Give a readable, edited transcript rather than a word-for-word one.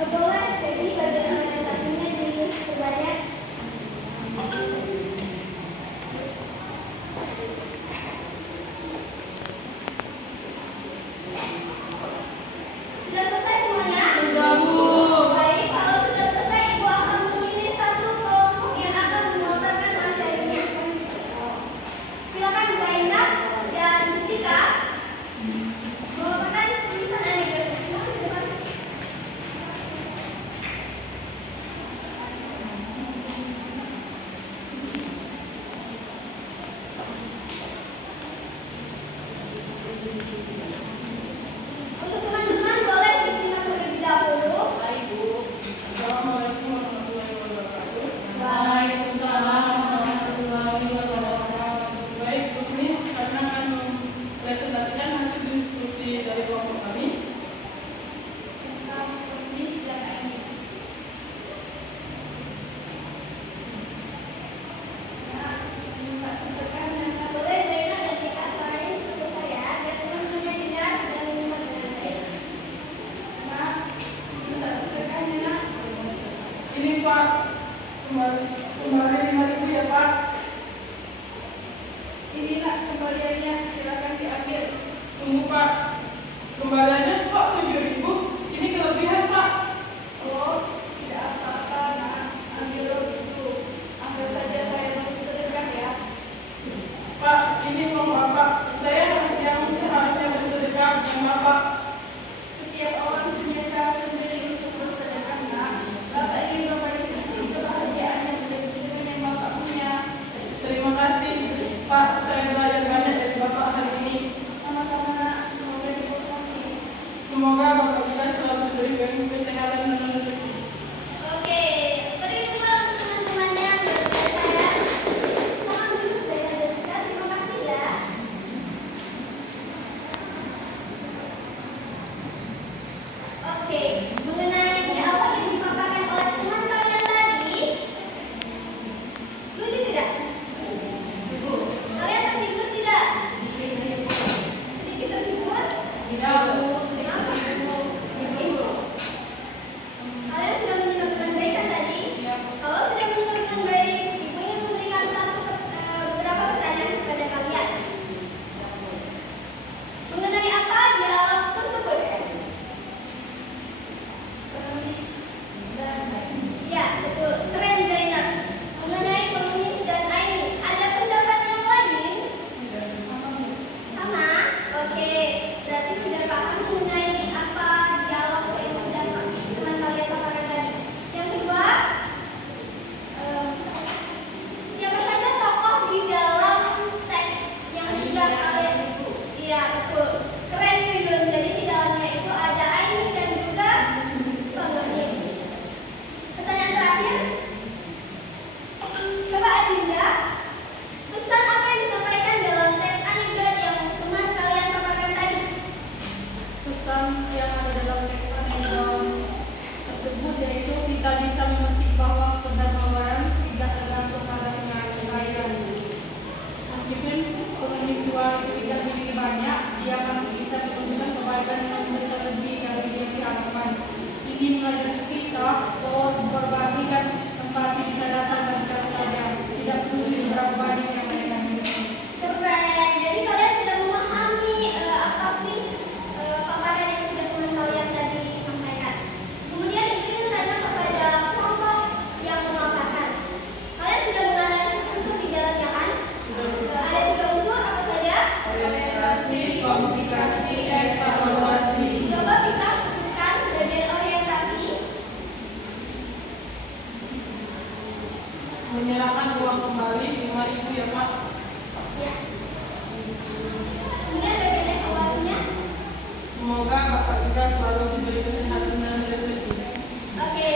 Boleh, jadi bagian orientasinya diperbanyak. Sudah selesai semuanya? Sudah, Bu. Baik, kalau sudah selesai, Ibu akan memilih satu kelompok yang akan memotretkan materinya. Silakan Zainab dan Mustika membawakan tulisan anekdotnya. Silakan di depan. Untuk teman-teman boleh disimak terlebih dahulu. Baik, Bu. Assalamualaikum warahmatullahi wabarakatuh. Waalaikumsalam warahmatullahi wabarakatuh. Baik, di sini kami akan mempresentasikan hasil diskusi dari kelompok kami. Tentang pengemis dan aini. Nah, Mbak sampaikan yang boleh Zainab dan Dika suaranya seperti saya agar teman-temannya dengar dan menyimak dengan baik. Nah, Mbak sampaikan ya nak. Ini Pak, kembali 5.000 ya Pak. Ini nak kembaliannya, silakan diambil. Tunggu Pak, kembaliannya kok 7.000? Ini kelebihan Pak. Oh, tidak apa-apa nak, ambil dulu. Ambil saja saya mau sedekah ya. Pak, ini uang Bapak. Saya yang seharusnya bersedekah, bukan Bapak. Setiap orang punya cara sendiri untuk bersedekah nak. Bapak ingin berbagi sedikit kebahagiaan yang berlebihan yang Bapak punya. Terima kasih Pak, saya belajar banyak dari Bapak hari ini. Sama-sama nak, semoga diberkati. Semoga Bapak kita selalu diberikan kesehatan dan rezeki. Oke, Terima untuk teman-teman yang berpercaya. Mohon dulu saya dan terima kasih ya. Oke, mengenai awal yang dipaparkan oleh teman kalian tadi, lucu tidak? Kalian terhibur tidak? Sedikit terhibur? Tidak, Bu. Kenapa? Kalian sudah menyimak dengan baik kan tadi? Ya. Kalau sudah menyimak dengan baik, Ibu ingin memberikan beberapa pertanyaan kepada kalian. Mengenai apa dialog tersebut? Pengemis dan aini. Ya, betul. Keren Zainab. Mengenai pengemis dan aini, ada pendapat yang lain? Sama? Oke. Berarti sudah paham mengenai apa dialog yang sudah teman kalian paparkan tadi. Yang kedua, siapa saja tokoh di dalam teks yang sudah kalian. Iya, betul. Keren Yuyun. Jadi di dalamnya itu ada aini dan juga pengemis. Pertanyaan terakhir. Coba Adinda, pesan apa yang disampaikan dalam teks anekdot yang teman kalian paparkan tadi? Pesan yang ada dalam teks anekdot tersebut yaitu kita bisa memetik bahwa kedermawanan tidak tergantung pada kekayaan. Meskipun pengemis jual tidak memiliki banyak, dia masih bisa menunjukkan kebaikan yang lebih dari yang diharapkan. Ini mengajari kita bahwa berbagi dan empati bisa datang dari siapa saja, tidak peduli berapa banyak yang mereka miliki. Keren. Jadi kalian sudah memahami apa sih paparan yang sudah teman kalian tadi sampaikan. Kemudian Ibu ingin tanya kepada kelompok yang memaparkan. Kalian sudah menganalisis unsur di dalamnya kan? Ada 3 unsur apa saja? orientasi, komunikasi, evaluasi. Coba kita sebutkan bagian orientasi. Menyerahkan uang kembali 5.000 ya Pak. Ya. Kemudian bagian evaluasinya. Semoga Bapak kita selalu diberi kesehatan dan rezeki. Oke,